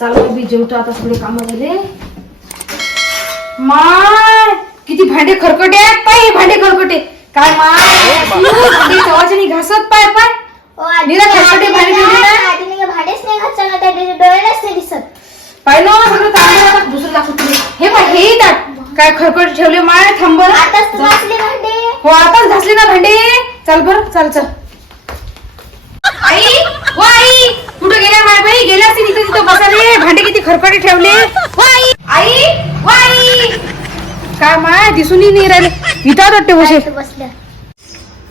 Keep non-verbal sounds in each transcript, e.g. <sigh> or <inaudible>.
चालू मी जेवतो आता थोडे काम झाले. माय किती भांडे खरकटे आहेत पाय हे भांडे खरकटे. काय माय? नाही घासत पाय पाय. निरा खरकटे भांडे नाही? ठेवले भांडेच नाही घातलं ना त्या त्याचे डोळ्यालाच नाही दिसत. पाय ना सगळं तांदूळ आता दुसरं दाखवतो मी. हे पाय हे येतात काय खरकट ठेवले माय? थांब. आताच घासले भांडे. हो आताच घासले ना भांडे. चल बर चल चल. आई हो आई. कुठे गेल्या माय बाई? गेल्या असतील तिथे. भांडे खरकटे ठेवले आई आई काय माय दिसूनही नाही राहिले. इथं वाटते बसे इथं बसल्या.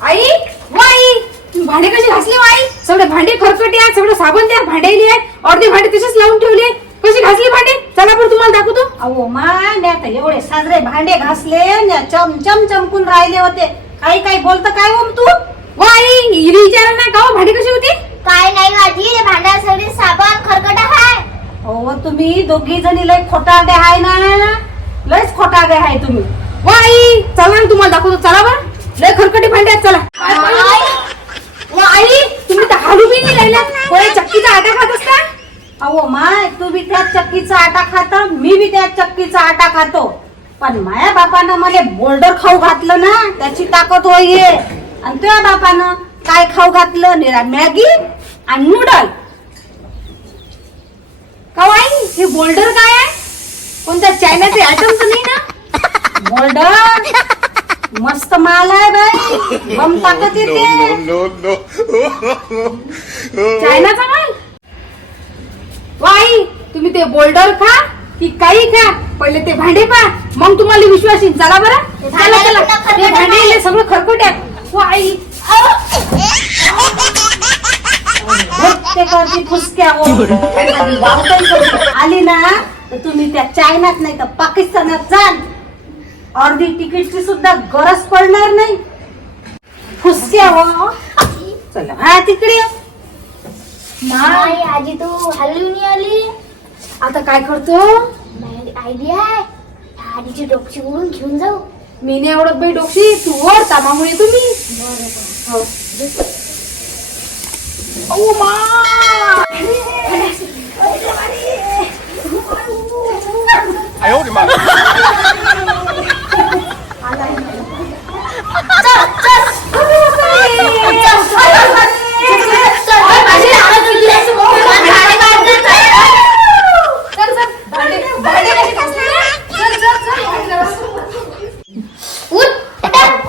आई हो आई तुम्ही भांडे कसे घासले आई सगळे भांडे खरकटे आहेत सगळं साबण त्या भांड्याली आहेत. अर्धे भांडे तसेच लावून ठेवले कसे घासले भांडे? चला बरं तुम्हाला दाखवतो. अहो मा मी आता एवढे साजरे भांडे घासले न चमचम चमकून राहिले होते. काही काही बोलत काय हो तू? हो आई हिरी विचारा ना का हो, भांडे कसे होते? काय नाही ते भांड्या सगळे साबण खरकट अहो तुम्ही दोघी जणी लय खोटारडे आहे ना? लयच खोटारडे आहे तुम्ही. हो आई चला ना तुम्हाला दाखवतो. चला बरं. लय खरकटी भांडे आहेत चला. आई तुम्ही तर हालू बी नाही राहिला कोणी चक्कीचा आटा खात असता? अहो माय तू बी त्या चक्कीचा आटा खाता मी बी त्या चक्कीचा आटा खातो. पण माया बापानं मला बोल्डर खाऊ घातलं ना त्याची ताकद होय आणि तुझ्या बापानं काय खाऊ घातलं? निरा मॅगी आणि नूडल. हो बोल्डर काय आहे? कोणत्या चायनाचे आयटम तर नाही ना? बोल्डर? मस्त माल आहे बाई. बम ताकद येते. चायनाचा माल? आई तुम्ही ते बोल्डर खा की काही खा. पहिले ते भांडे पा. मग तुम्हाला विश्वास येईल. चला बरं. चला भांड्याला चला ते भांडे. हे सगळं खरकट आहेत हो प्रत्येकाची फुसक्या हो. आली ना तर तुम्ही त्या चायनात नाही तर पाकिस्तानात जाल. अर्धी तिकीटची सुद्धा गरज पडणार नाही. फुसक्या हो. चला हा तिकडे नाही आजी तू हलून नाही आली. आता काय करतो? आयडिया आहे. आजीची डोकशी उडून घेऊन जाऊ. मी नाही आवडत बाई डोक्षी तू वर तामामुळे तुम्ही. हो. अहो, मा! चल, चल. भांडे- भांडे कसे घासले रे? चल, चल, चल. भांडे घास.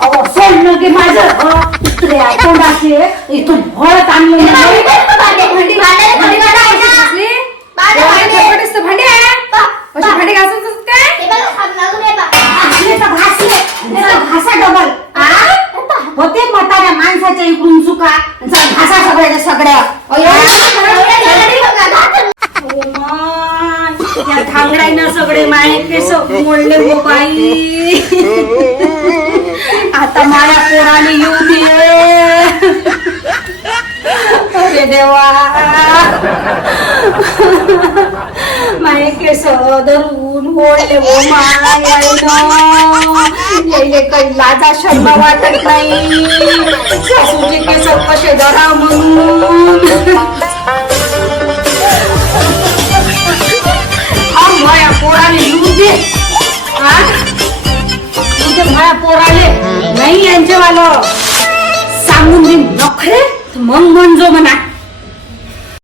अहो सोडलं की माझं अ, कुत्र्या तोंडाचे इथून भरत आणलं. भांडे? भांडे घासत काय? घासा डबल? होते म्हाताऱ्या माणसाच्या इकडून चुका. घासा सगळ्या. सगळ्या या थांगडायनं सगळे माये केस मोडले हो बाई. <laughs> माझ्या पोराने येऊ दे अरे देवा. माये केस धरून मोडले हो माय यायले काही लाजा शर्मा वाटत नाही. सासूचे केस कसे धरा म्हणून. पोराले. नाही यांचे वालं सांगून दे नखरे मग म्हणजो म्हणा.